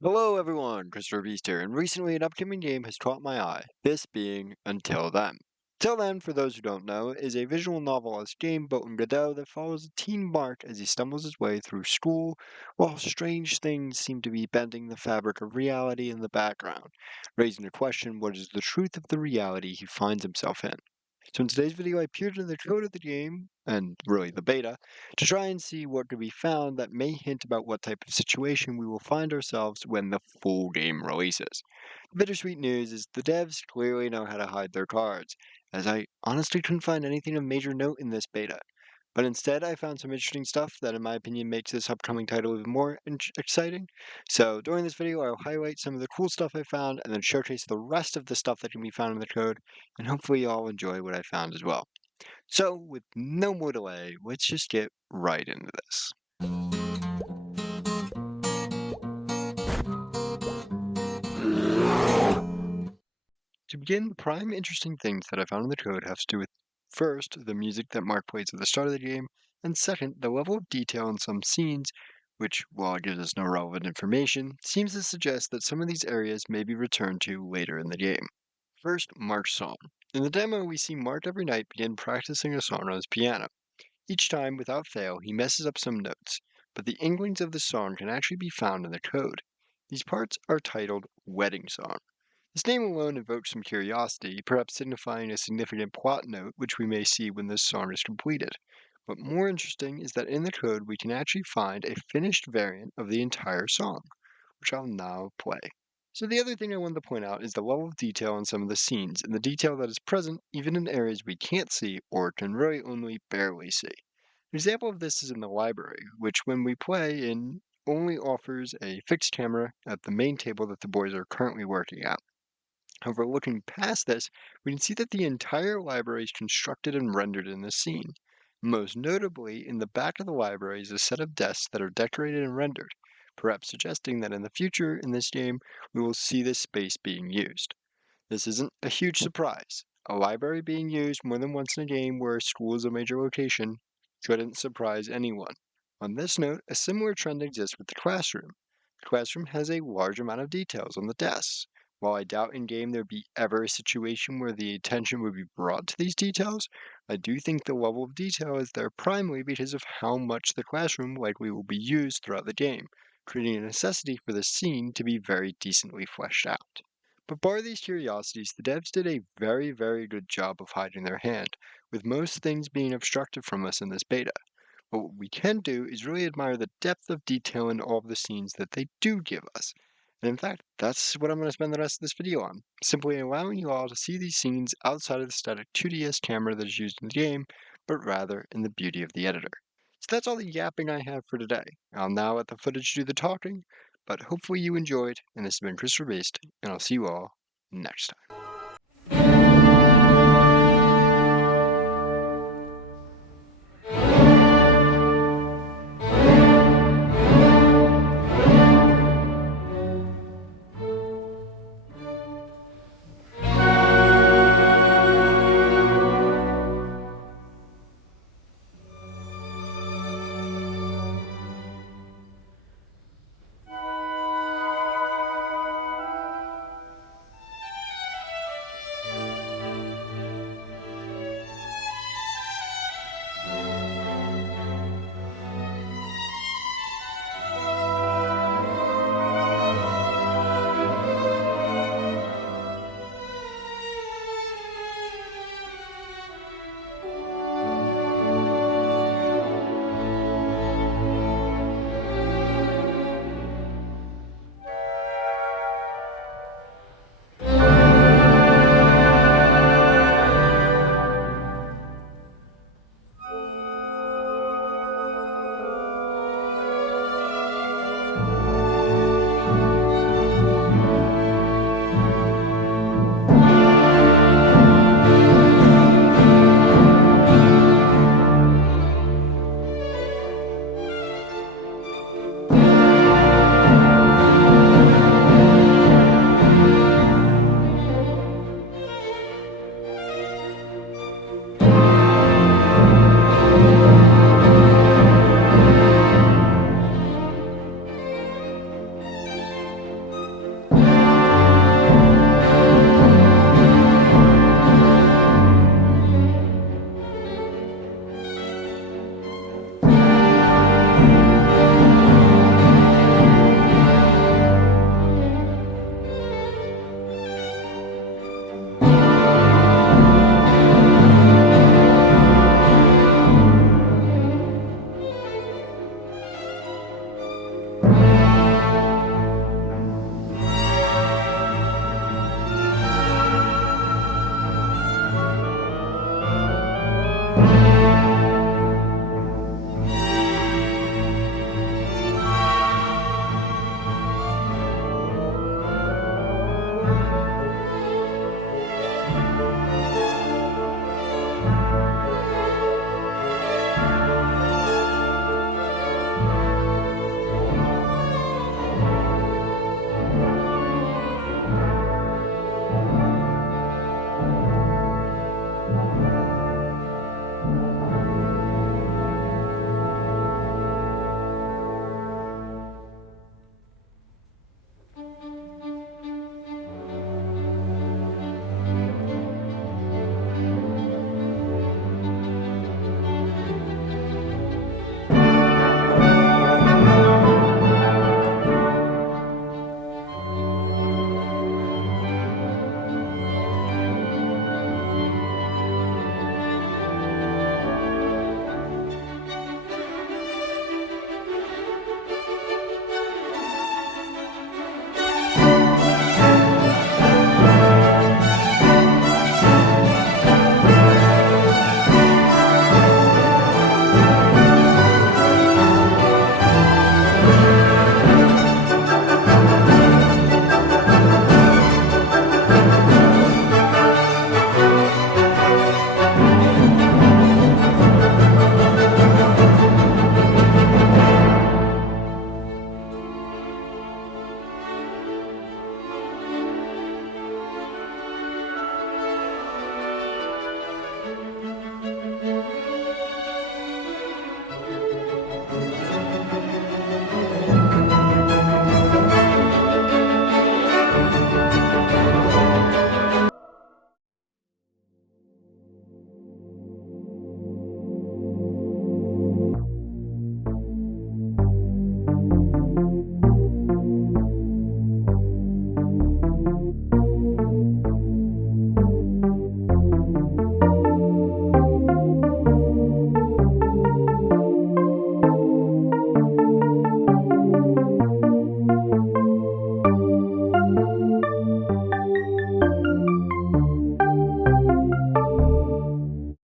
Hello everyone, Christopher Beast here, and recently an upcoming game has caught my eye, this being Until Then. Until Then, for those who don't know, is a visual novelist game built in Godot that follows a teen Mark as he stumbles his way through school, while strange things seem to be bending the fabric of reality in the background, raising the question what is the truth of the reality he finds himself in. So in today's video, I peered into the code of the game, and really the beta, to try and see what could be found that may hint about what type of situation we will find ourselves when the full game releases. The bittersweet news is the devs clearly know how to hide their cards, as I honestly couldn't find anything of major note in this beta. But instead, I found some interesting stuff that, in my opinion, makes this upcoming title even more exciting. So, during this video, I'll highlight some of the cool stuff I found and then showcase the rest of the stuff that can be found in the code, and hopefully, you all enjoy what I found as well. So, with no more delay, let's just get right into this. To begin, the prime interesting things that I found in the code have to do with first, the music that Mark plays at the start of the game, and second, the level of detail in some scenes, which, while it gives us no relevant information, seems to suggest that some of these areas may be returned to later in the game. First, Mark's song. In the demo, we see Mark every night begin practicing a song on his piano. Each time, without fail, he messes up some notes, but the inklings of the song can actually be found in the code. These parts are titled Wedding Song. This name alone evokes some curiosity, perhaps signifying a significant plot note which we may see when this song is completed. But more interesting is that in the code we can actually find a finished variant of the entire song, which I'll now play. So the other thing I wanted to point out is the level of detail in some of the scenes, and the detail that is present even in areas we can't see or can really only barely see. An example of this is in the library, which when we play in only offers a fixed camera at the main table that the boys are currently working at. However, looking past this, we can see that the entire library is constructed and rendered in this scene. Most notably, in the back of the library is a set of desks that are decorated and rendered, perhaps suggesting that in the future in this game we will see this space being used. This isn't a huge surprise. A library being used more than once in a game where a school is a major location shouldn't surprise anyone. On this note, a similar trend exists with the classroom. The classroom has a large amount of details on the desks. While I doubt in game there'd be ever a situation where the attention would be brought to these details, I do think the level of detail is there primarily because of how much the classroom likely will be used throughout the game, creating a necessity for the scene to be very decently fleshed out. But bar these curiosities, the devs did a very, very good job of hiding their hand, with most things being obstructed from us in this beta. But what we can do is really admire the depth of detail in all of the scenes that they do give us. And in fact, that's what I'm going to spend the rest of this video on, simply allowing you all to see these scenes outside of the static 2DS camera that is used in the game, but rather in the beauty of the editor. So that's all the yapping I have for today. I'll now let the footage do the talking, but hopefully you enjoyed, and this has been Christopher Beast, and I'll see you all next time.